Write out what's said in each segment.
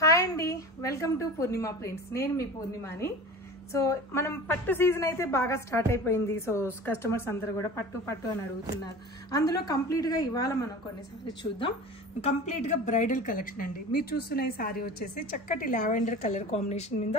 Hi అండి, welcome to Purnima prints. నేను మీ పూర్ణిమని. So మనం పట్టు సీజన్ అయితే బాగా స్టార్ట్ అయిపోయింది. సో కస్టమర్స్ అందరూ కూడా పట్టు అని అడుగుతున్నారు. అందులో కంప్లీట్గా ఇవాళ మనం కొన్ని సారీస్ చూద్దాం. కంప్లీట్గా బ్రైడల్ కలెక్షన్ అండి. మీరు చూస్తున్న ఈ సారీ వచ్చేసి చక్కటి లావెండర్ కలర్ కాంబినేషన్ మీద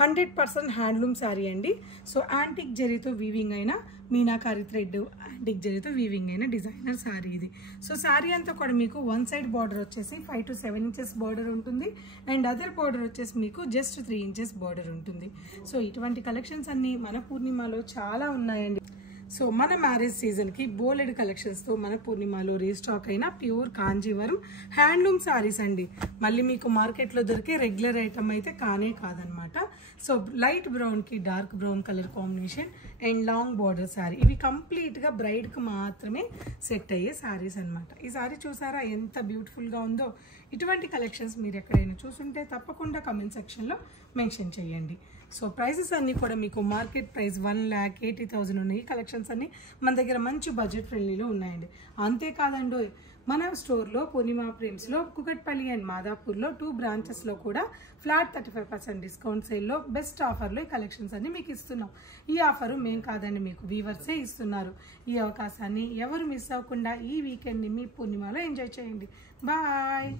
100% హ్యాండ్లూమ్ సారీ అండి. సో యాంటిక్ జరీతో వీవింగ్ అయిన మీనాకారి థ్రెడ్, యాంటిక్ జరీతో వీవింగ్ అయిన డిజైనర్ సారీ ఇది. సో సారీ అంతా కూడా మీకు వన్ సైడ్ బార్డర్ వచ్చేసి 5 to 7 inches బార్డర్ ఉంటుంది. అండ్ అదర్ బార్డర్ వచ్చేసి మీకు జస్ట్ 3 inches బార్డర్ ఉంటుంది. సో ఇటువంటి కలెక్షన్స్ అన్ని మన పూర్ణిమలో చాలా ఉన్నాయండి. సో మన మ్యారేజ్ సీజన్కి బోలెడ్ కలెక్షన్స్తో మన పూర్ణిమలో రీస్టాక్ అయిన ప్యూర్ కాంజీవరం హ్యాండ్లూమ్ సారీస్ అండి. మళ్ళీ మీకు మార్కెట్లో దొరికే రెగ్యులర్ ఐటమ్ అయితే కానే కాదనమాట. సో లైట్ బ్రౌన్కి dark brown colour combination and long border sari, ఇవి కంప్లీట్గా బ్రైడ్కి మాత్రమే సెట్ అయ్యే శారీస్ అనమాట. ఈ శారీ చూసారా ఎంత బ్యూటిఫుల్గా ఉందో. ఇటువంటి కలెక్షన్స్ మీరు ఎక్కడైనా చూసుంటే తప్పకుండా కమెంట్ సెక్షన్లో మెన్షన్ చేయండి. సో ప్రైసెస్ అన్నీ కూడా మీకు మార్కెట్ ప్రైస్ 1,80,000 ఉన్నాయి. ఈ కలెక్షన్స్ అన్నీ మన దగ్గర మంచి బడ్జెట్ ఫ్రెండ్లీలో ఉన్నాయండి. అంతేకాదండి, మన స్టోర్లో పూర్ణిమ ప్రింట్స్లో కుకట్పల్లి అండ్ మాదాపూర్లో 2 బ్రాంచెస్లో కూడా ఫ్లాట్ 35% డిస్కౌంట్ సేల్లో బెస్ట్ ఆఫర్లో ఈ కలెక్షన్స్ అన్ని మీకు ఇస్తున్నాం. ఈ ఆఫరు మేము కాదండి, మీకు వీవర్సే ఇస్తున్నారు. ఈ అవకాశాన్ని ఎవరు మిస్ అవ్వకుండా ఈ వీకెండ్ని మీ పూర్ణిమలో ఎంజాయ్ చేయండి. బాయ్.